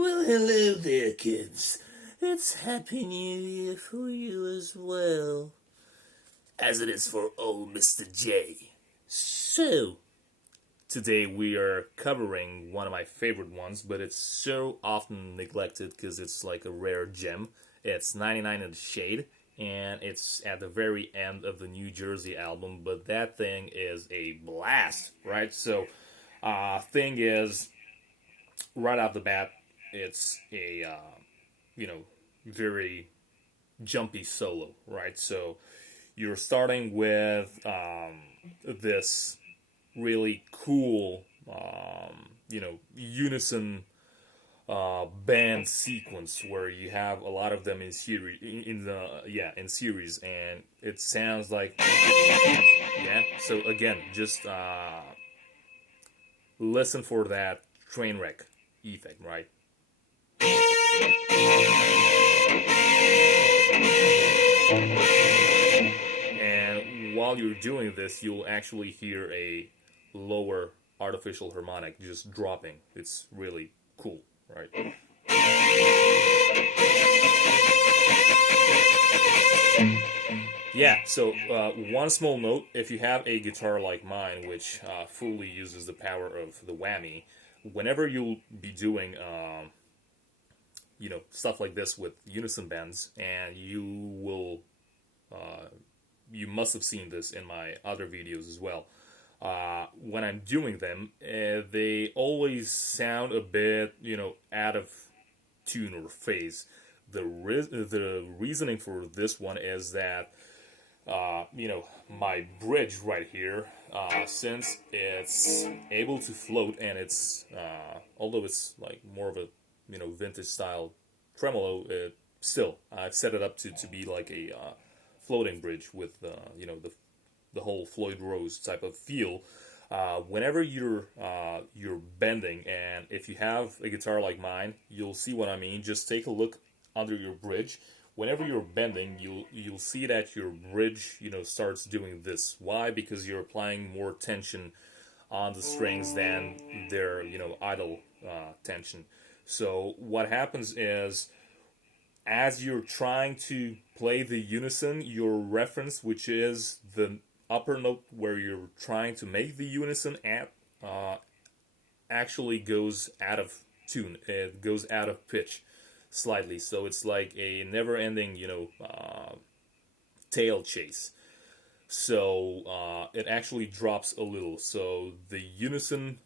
Well, hello there, kids. It's Happy New Year for you as well, as it is for old Mr. J. So, today we are covering one of my favorite ones, but it's so often neglected because it's like a rare gem. It's 99 in the Shade, and it's at the very end of the New Jersey album, but that thing is a blast, right? So, thing is, right off the bat, it's a very jumpy solo, right? So you're starting with this really cool unison band sequence where you have a lot of them in series in series, and it sounds like so again, just listen for that train wreck effect, right? And while you're doing this, you'll actually hear a lower artificial harmonic just dropping. It's really cool, right? Yeah, so one small note, if you have a guitar like mine, which fully uses the power of the whammy, whenever you'll be doing stuff like this with unison bends, and you must have seen this in my other videos as well. When I'm doing them, they always sound a bit, out of tune or phase. The reasoning for this one is that, my bridge right here, since it's able to float, and it's, although it's like more of a, vintage style tremolo, still, I've set it up to be like a floating bridge with, the whole Floyd Rose type of feel. Whenever you're bending, and if you have a guitar like mine, you'll see what I mean. Just take a look under your bridge. Whenever you're bending, you'll see that your bridge, starts doing this. Why? Because you're applying more tension on the strings than their, idle tension. So what happens is, as you're trying to play the unison, your reference, which is the upper note where you're trying to make the unison at, actually goes out of tune. It goes out of pitch slightly. So it's like a never-ending, tail chase. So it actually drops a little. So the unison,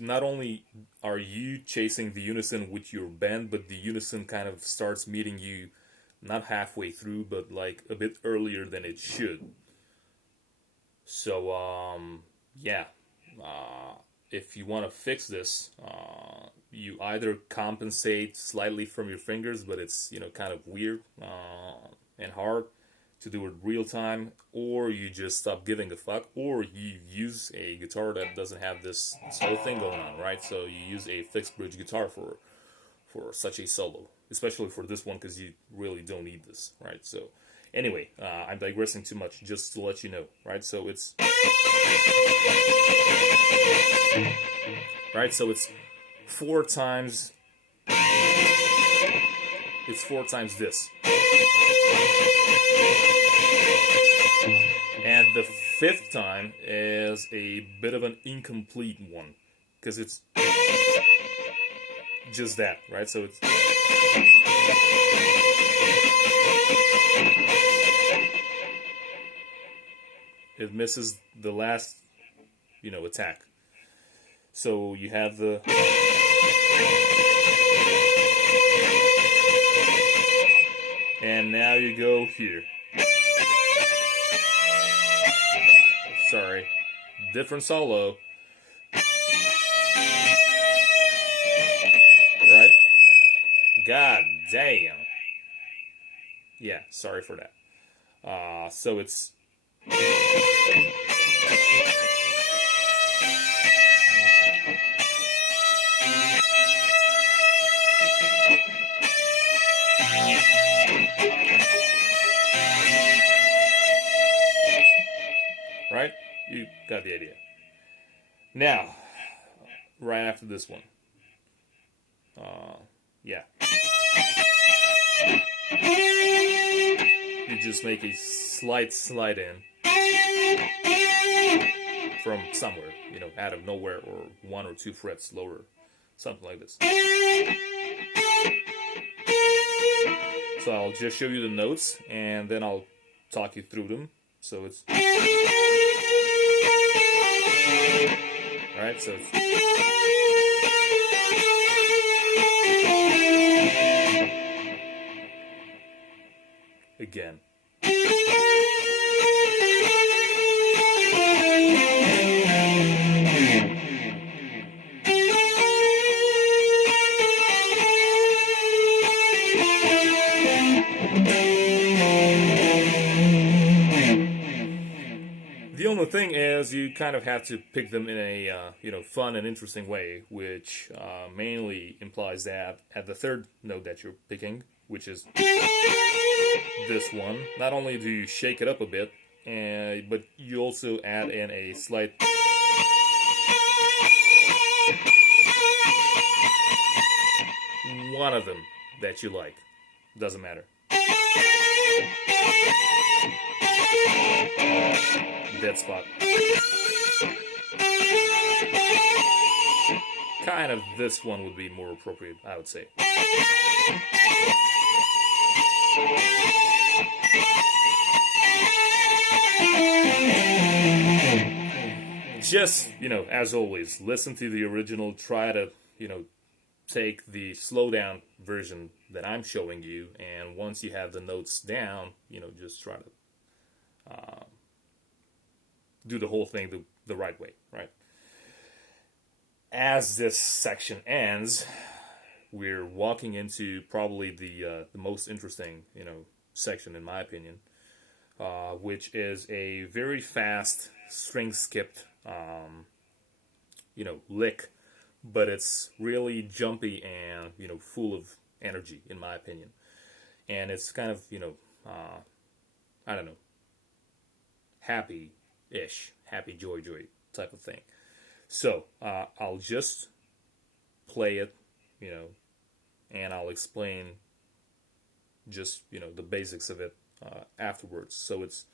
not only are you chasing the unison with your bend, but the unison kind of starts meeting you not halfway through, but like a bit earlier than it should. So, if you want to fix this, you either compensate slightly from your fingers, but it's, kind of weird and hard to do it real time, or you just stop giving a fuck, or you use a guitar that doesn't have this whole thing going on, right? So you use a fixed bridge guitar for such a solo, especially for this one, because you really don't need this, right? So anyway, I'm digressing too much, just to let you know, right? So it's right, so it's four times this, and the fifth time is a bit of an incomplete one, because it's just that, right? So it's it misses the last, attack. So you have the and now you go here. Sorry, different solo. Right? God damn. Yeah, sorry for that. So it's right? You got the idea. Now, right after this one, Yeah. You just make a slight slide in from somewhere, out of nowhere, or 1 or 2 frets lower, something like this. So I'll just show you the notes, and then I'll talk you through them. So it's... Alright, so it's... Again. The only thing is, you kind of have to pick them in a fun and interesting way, which mainly implies that at the third note that you're picking, which is this one, not only do you shake it up a bit, but you also add in a slight one of them that you like. Doesn't matter. Dead spot. Kind of this one would be more appropriate, I would say. Just, as always, listen to the original, try to, take the slowdown version that I'm showing you, and once you have the notes down, just try to do the whole thing the right way, right? As this section ends, we're walking into probably the most interesting, section in my opinion, which is a very fast string skipped, lick, but it's really jumpy and full of energy, in my opinion, and it's kind of I don't know, happy-ish, happy joy type of thing. So I'll just play it, and I'll explain just the basics of it afterwards. So it's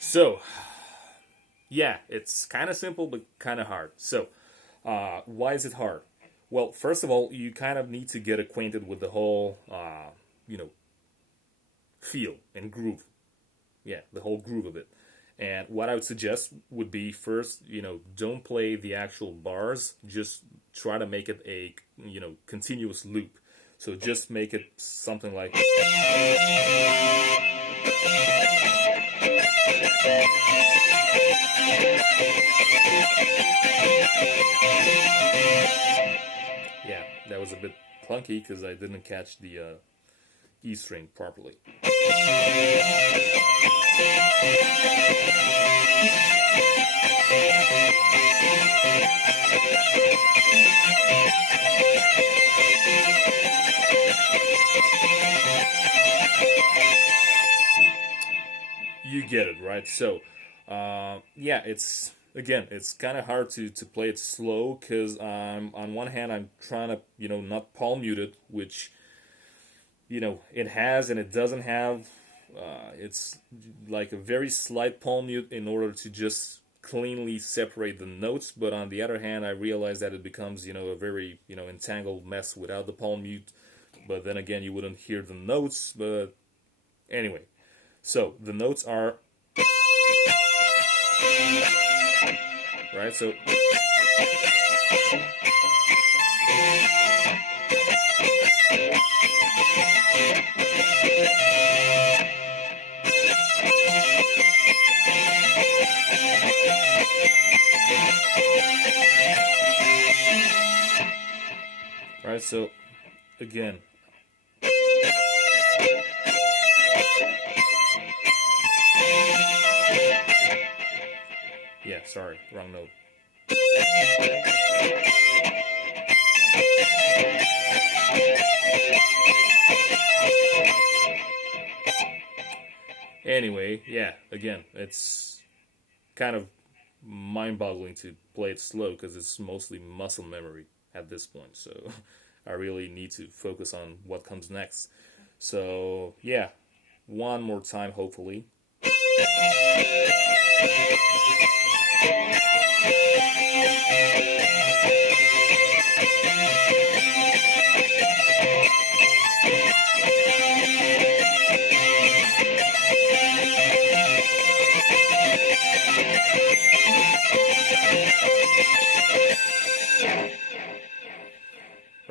so, yeah, it's kind of simple, but kind of hard. So, why is it hard? Well, first of all, you kind of need to get acquainted with the whole, feel and groove. Yeah, the whole groove of it. And what I would suggest would be first, don't play the actual bars. Just try to make it a, continuous loop. So just make it something like... Yeah, that was a bit clunky because I didn't catch the E string properly. You get it, right? So, yeah, it's kind of hard to play it slow because on one hand I'm trying to not palm mute it, which it has and it doesn't have. It's like a very slight palm mute in order to just cleanly separate the notes, but on the other hand I realize that it becomes a very entangled mess without the palm mute, but then again you wouldn't hear the notes. But anyway, so the notes are right, so right, so again, yeah, sorry, wrong note. anyway, yeah, again, it's kind of mind-boggling to play it slow because it's mostly muscle memory at this point. So I really need to focus on what comes next. So yeah, one more time, hopefully.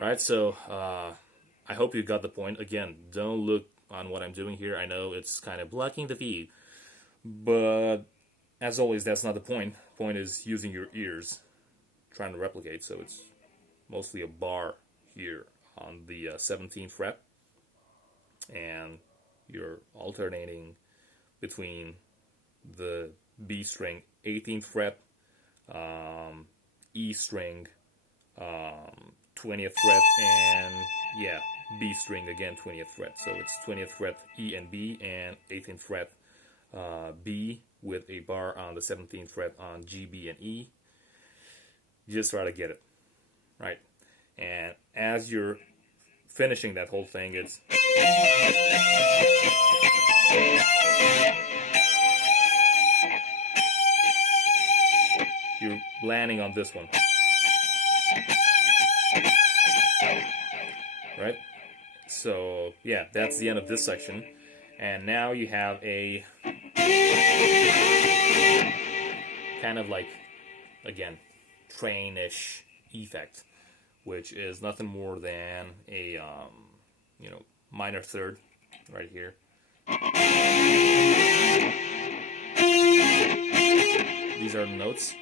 Right, so I hope you got the point. Again, don't look on what I'm doing here. I know it's kind of blocking the view, but as always, that's not the point. The point is using your ears, trying to replicate. So it's mostly a bar here on the 17th fret, and you're alternating between the B string 18th fret, E string 20th fret, and yeah, B string again 20th fret. So it's 20th fret E and B, and 18th fret B with a bar on the 17th fret on G, B, and E. Just try to get it right. And as you're finishing that whole thing, it's you're landing on this one. Right? So, yeah, that's the end of this section. And now you have a kind of like, again, train-ish effect, which is nothing more than a, minor third right here. These are the notes.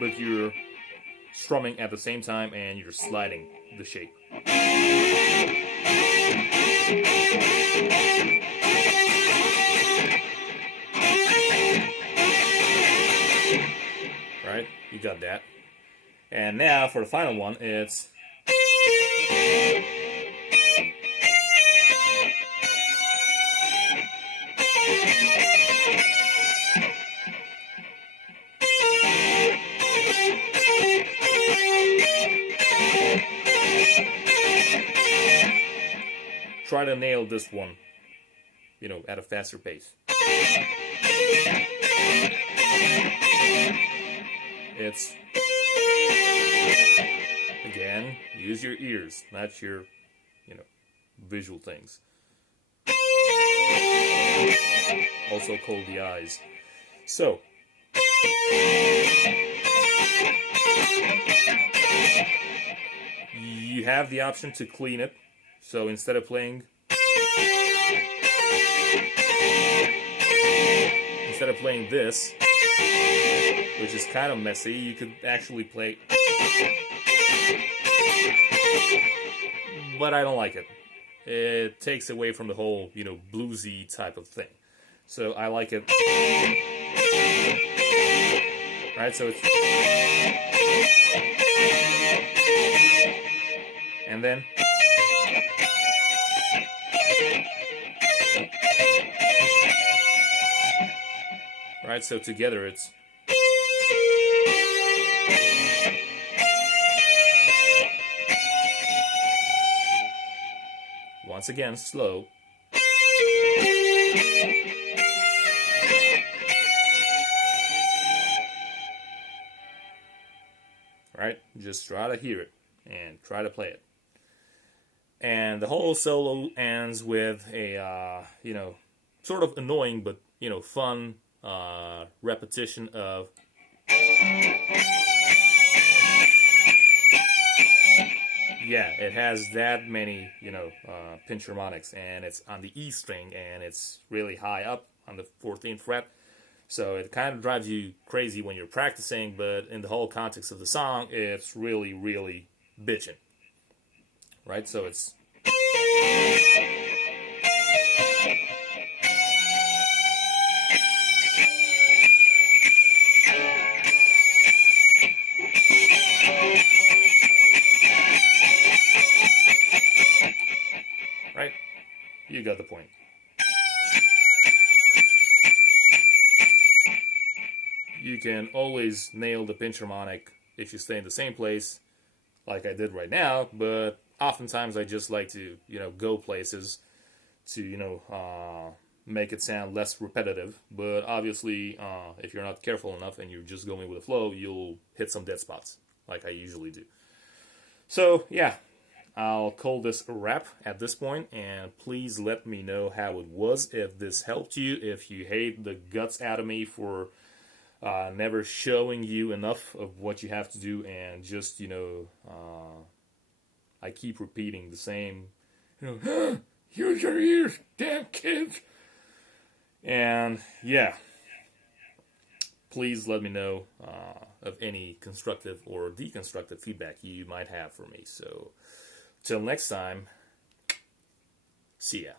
But you're strumming at the same time and you're sliding the shape. Right? You got that. And now for the final one, it's try to nail this one, at a faster pace. It's, again, use your ears, not your, visual things. Also close the eyes. So, you have the option to clean it. So instead of playing this, which is kind of messy, you could actually play, but I don't like it. It takes away from the whole, bluesy type of thing. So I like it. Right, so it's, and then right, so together it's once again slow. Right, just try to hear it and try to play it. And the whole solo ends with a, sort of annoying but, fun repetition of yeah, it has that many, pinch harmonics, and it's on the E string, and it's really high up on the 14th fret. So it kind of drives you crazy when you're practicing, but in the whole context of the song, it's really, really bitchin'. Right? So it's you can always nail the pinch harmonic if you stay in the same place, like I did right now. But oftentimes I just like to, go places to, make it sound less repetitive. But obviously, if you're not careful enough and you're just going with the flow, you'll hit some dead spots, like I usually do. So, yeah, I'll call this a wrap at this point, and please let me know how it was, if this helped you, if you hate the guts out of me for never showing you enough of what you have to do, and just, I keep repeating the same, use your ears, damn kids. And yeah, please let me know of any constructive or deconstructive feedback you might have for me. So, till next time, see ya.